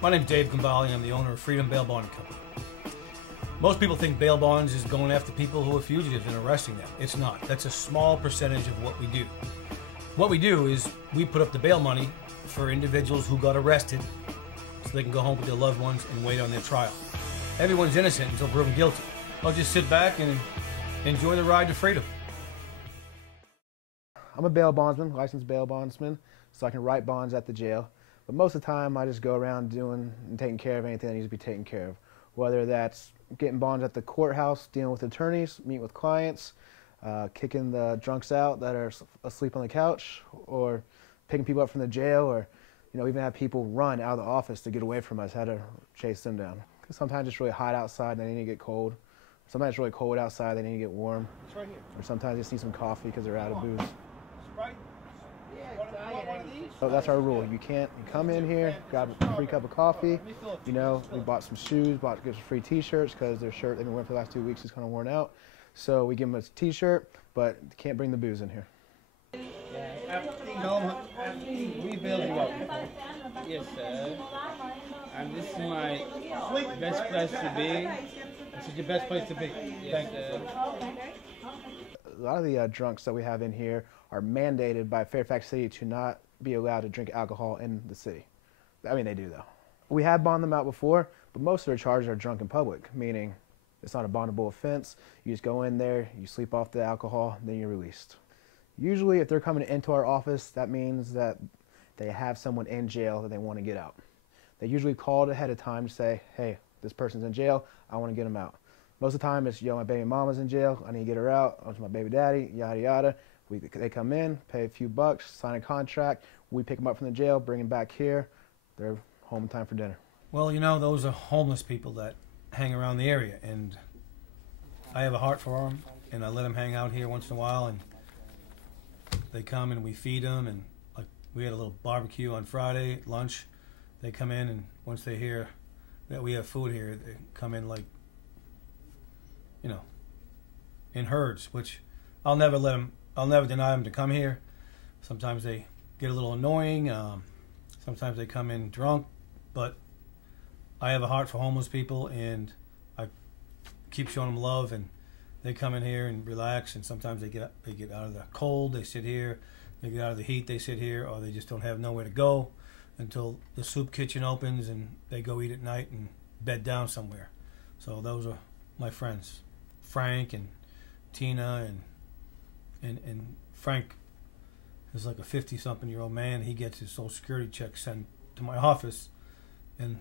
My name's Dave Gambali. I'm the owner of Freedom Bail Bonding Company. Most people think bail bonds is going after people who are fugitives and arresting them. It's not. That's a small percentage of what we do. What we do is we put up the bail money for individuals who got arrested so they can go home with their loved ones and wait on their trial. Everyone's innocent until proven guilty. I'll just sit back and enjoy the ride to freedom. I'm a bail bondsman, licensed bail bondsman, so I can write bonds at the jail. But most of the time, I just go around doing and taking care of anything that needs to be taken care of. Whether that's getting bonds at the courthouse, dealing with attorneys, meeting with clients, kicking the drunks out that are asleep on the couch, or picking people up from the jail, or even have people run out of the office to get away from us, had to chase them down. Because sometimes it's really hot outside and they need to get cold. Sometimes it's really cold outside, they need to get warm. It's right here. Or sometimes they just need some coffee because they're out of booze. Sprite? One of these? So that's our rule. You come in here, grab a free cup of coffee. We bought some shoes, get some free t-shirts because their shirt they've been wearing for the last 2 weeks is kind of worn out. So we give them a t-shirt, but can't bring the booze in here. No, we build you up. Yes, sir. And this is my best place to be. This is your best place to be. Yes, sir. A lot of the drunks that we have in here are mandated by Fairfax City to not be allowed to drink alcohol in the city. I mean, they do though. We have bonded them out before, but most of their charges are drunk in public, meaning it's not a bondable offense. You just go in there, you sleep off the alcohol, then you're released. Usually if they're coming into our office, that means that they have someone in jail that they want to get out. They usually call ahead of time to say, hey, this person's in jail, I want to get them out. Most of the time it's, my baby mama's in jail, I need to get her out, I'm my baby daddy, yada yada. They come in, pay a few bucks, sign a contract, we pick them up from the jail, bring them back here, they're home in time for dinner. Well, those are homeless people that hang around the area, and I have a heart for them, and I let them hang out here once in a while, and they come and we feed them, and like we had a little barbecue on Friday, lunch. They come in, and once they hear that we have food here, they come in like, in herds, which I'll never deny them to come here. Sometimes they get a little annoying. Sometimes they come in drunk, but I have a heart for homeless people, and I keep showing them love, and they come in here and relax, and sometimes they get out of the cold, they sit here. They get out of the heat, they sit here, or they just don't have nowhere to go until the soup kitchen opens and they go eat at night and bed down somewhere. So those are my friends, Frank and Tina, and Frank is like a 50-something-year-old man. He gets his Social Security check sent to my office, and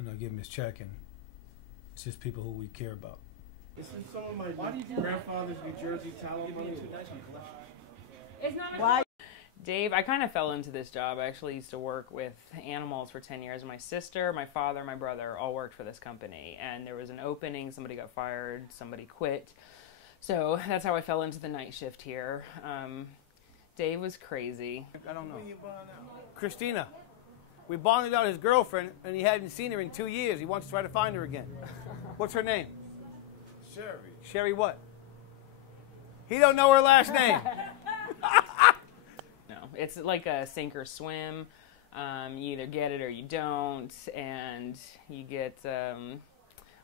I give him his check, and it's just people who we care about. This is some of my grandfather's New Jersey tallow money. Why? Dave, I kind of fell into this job. I actually used to work with animals for 10 years. My sister, my father, my brother all worked for this company. And there was an opening, somebody got fired, somebody quit. So that's how I fell into the night shift here. Dave was crazy. I don't know. Christina. We bonded out his girlfriend, and he hadn't seen her in 2 years. He wants to try to find her again. What's her name? Sherry. Sherry what? He don't know her last name. No, it's like a sink or swim. You either get it or you don't, and you get a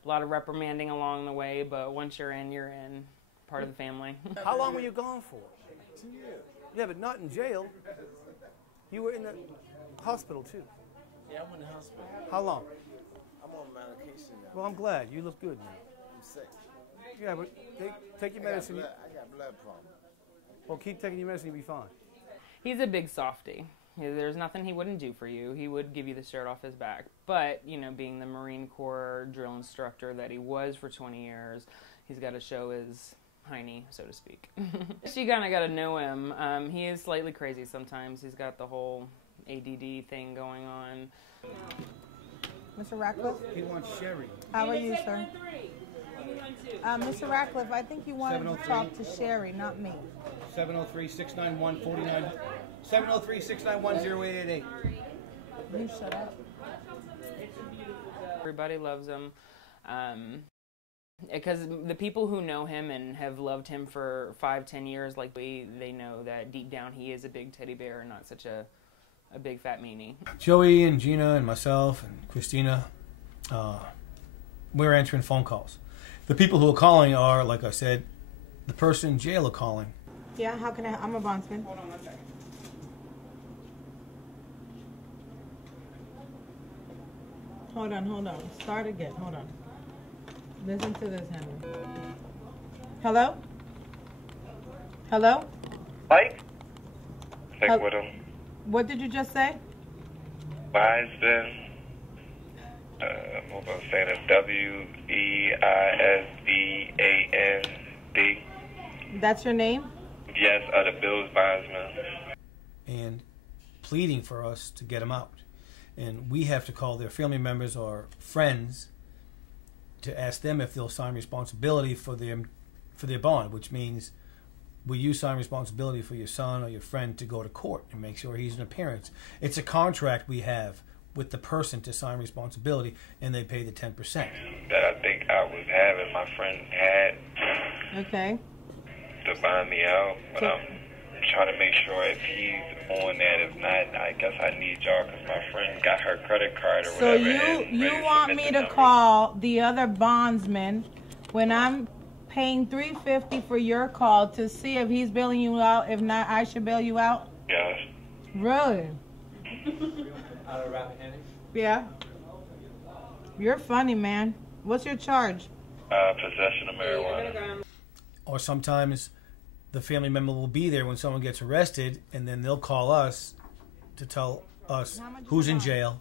lot of reprimanding along the way, but once you're in, part of the family. How long were you gone for? 2 years. Yeah, but not in jail. You were in the hospital, too. Yeah, I'm in the hospital. How long? I'm on medication now. Well, I'm glad. You look good now. I'm sick. Yeah, but take your medicine. I got blood problems. Well, keep taking your medicine, you'll be fine. He's a big softy. There's nothing he wouldn't do for you. He would give you the shirt off his back. But, being the Marine Corps drill instructor that he was for 20 years, he's got to show his hiney, so to speak. You kind of got to know him. He is slightly crazy sometimes. He's got the whole ADD thing going on. Mr. Ratcliffe? He wants Sherry. How are you, sir? Mr. Ratcliffe, I think you wanted to talk to Sherry, not me. 703-691-49. 703-691-0888. You shut up. Everybody loves him. Because the people who know him and have loved him for 5-10 years, they know that deep down he is a big teddy bear and not such a a big fat meanie. Joey and Gina and myself and Christina, we're answering phone calls. The people who are calling are, like I said, the person in jail are calling. Yeah, how can I'm a bondsman. Hold on one second. Hold on. Start again. Hold on. Listen to this, Henry. Hello? Hello? Mike? Stick Hel- with him. What did you just say? Weisden. What was I saying? It's Weisband. That's your name? Yes, the Bills bondsman. And pleading for us to get them out. And we have to call their family members or friends to ask them if they'll sign responsibility for their bond, which means will you sign responsibility for your son or your friend to go to court and make sure he's an appearance. It's a contract we have with the person to sign responsibility, and they pay the 10%. That I think I was having. My friend had Okay. to bond me out, but I'm trying to make sure if he's on that. If not, I guess I need y'all because my friend got her credit card or So whatever. you want me to call the other bondsman when I'm paying $350 for your call to see if he's bailing you out? If not, I should bail you out? Yes. Really? Out of Rappahannock. Yeah. You're funny, man. What's your charge? Possession of marijuana. Or sometimes the family member will be there when someone gets arrested, and then they'll call us to tell us who's in jail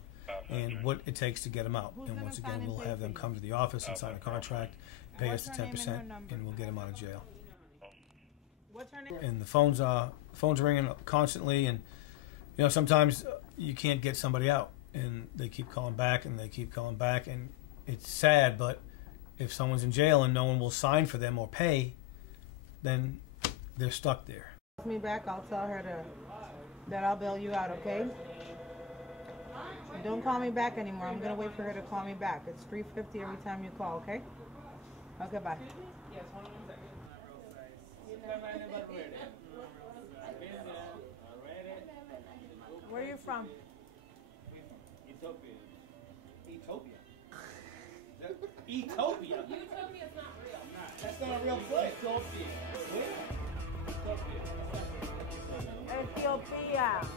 and what it takes to get them out. And once again, we'll have them come to the office and sign a contract, pay us the 10%, and we'll get them out of jail. What's her name? And the phones are ringing constantly, and sometimes you can't get somebody out, and they keep calling back, and it's sad. But if someone's in jail and no one will sign for them or pay, then they're stuck there. Me back, I'll tell her that I'll bail you out, okay? Don't call me back anymore. I'm gonna wait for her to call me back. It's $350 every time you call, okay? Okay, bye. Where are you from? Ethiopia. Ethiopia? Utopia's not real. That's not a real place. Ethiopia. Ethiopia.